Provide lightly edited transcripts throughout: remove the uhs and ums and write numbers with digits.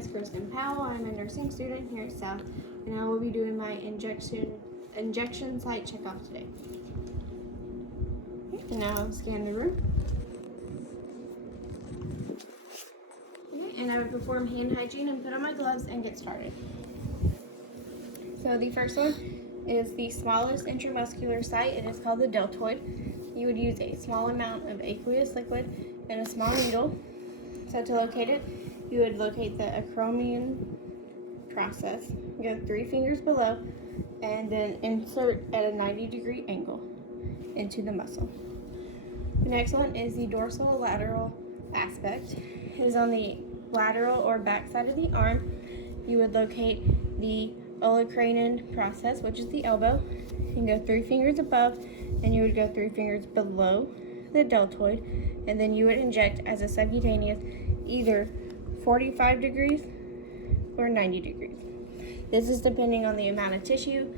is Kristen Powell. I'm a nursing student here at South, and I will be doing my injection site checkoff today. Okay, now I'll scan the room. Okay, and I would perform hand hygiene and put on my gloves and get started. So the first one is the smallest intramuscular site. It is called the deltoid. You would use a small amount of aqueous liquid and a small needle. So to locate it, you would locate the acromion process, go 3 fingers below, and then insert at a 90-degree angle into the muscle. The next one is the dorsolateral aspect. It is on the lateral or back side of the arm. You would locate the olecranon process, which is the elbow, and go 3 fingers above, and you would go 3 fingers below the deltoid, and then you would inject as a subcutaneous either 45 degrees or 90 degrees. This is depending on the amount of tissue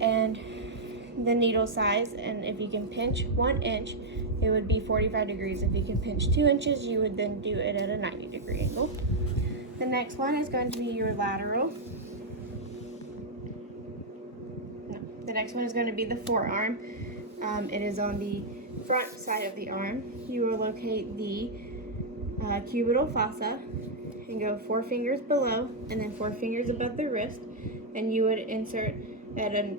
and the needle size, and if you can pinch 1 inch, it would be 45 degrees. If you can pinch 2 inches, you would then do it at a 90-degree angle. The next one is going to be your lateral. The next one is going to be the forearm. It is on the front side of the arm. You will locate the cubital fossa and go 4 fingers below and then 4 fingers above the wrist, and you would insert at a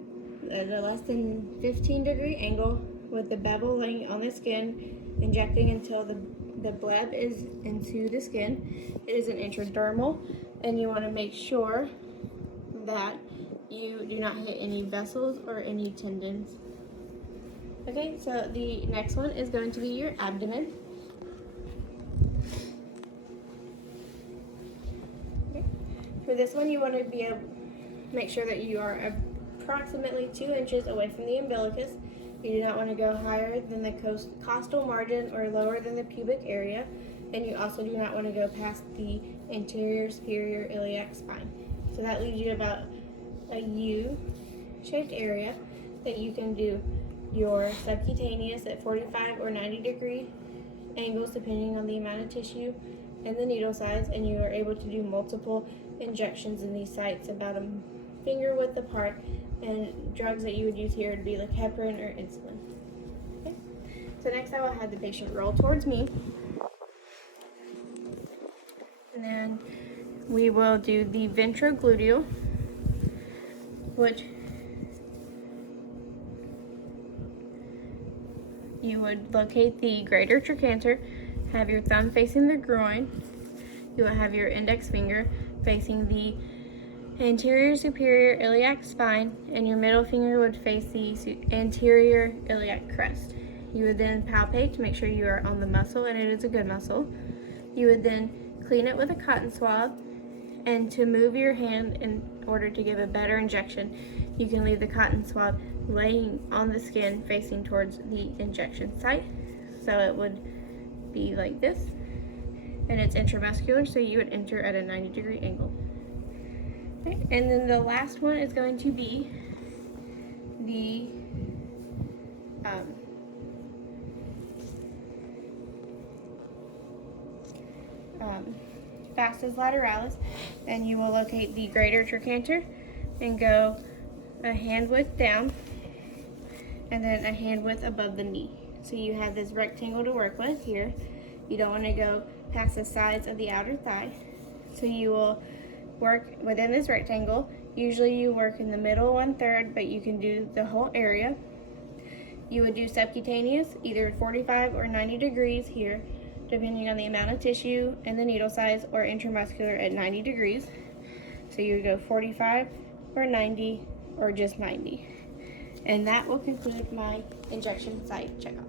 less than 15-degree angle with the bevel laying on the skin, injecting until the bleb is into the skin. It is an intradermal, and you want to make sure that you do not hit any vessels or any tendons. Okay, so the next one is going to be your abdomen. Okay. For this one, you want to be able to make sure that you are approximately 2 inches away from the umbilicus. You do not want to go higher than the costal margin or lower than the pubic area, and you also do not want to go past the anterior superior iliac spine. So that leaves you about a U-shaped area that you can do your subcutaneous at 45 or 90-degree angles depending on the amount of tissue and the needle size, and you are able to do multiple injections in these sites about a finger width apart, and drugs that you would use here would be like heparin or insulin. Okay. So next I will have the patient roll towards me, and then we will do the ventrogluteal, which you would locate the greater trochanter, have your thumb facing the groin, you will have your index finger facing the anterior superior iliac spine, and your middle finger would face the anterior iliac crest. You would then palpate to make sure you are on the muscle and it is a good muscle. You would then clean it with a cotton swab, and to move your hand in order to give a better injection, you can leave the cotton swab laying on the skin facing towards the injection site. So it would be like this, and it's intramuscular, so you would enter at a 90-degree angle. Okay. And then the last one is going to be the vastus lateralis, and you will locate the greater trochanter and go a hand width down and then a hand width above the knee. So you have this rectangle to work with here. You don't want to go past the sides of the outer thigh. So you will work within this rectangle. Usually you work in the middle 1/3, but you can do the whole area. You would do subcutaneous, either 45 or 90 degrees here, depending on the amount of tissue and the needle size, or intramuscular at 90 degrees. So you would go 45 or 90 or just 90. And that will conclude my injection site checkoff.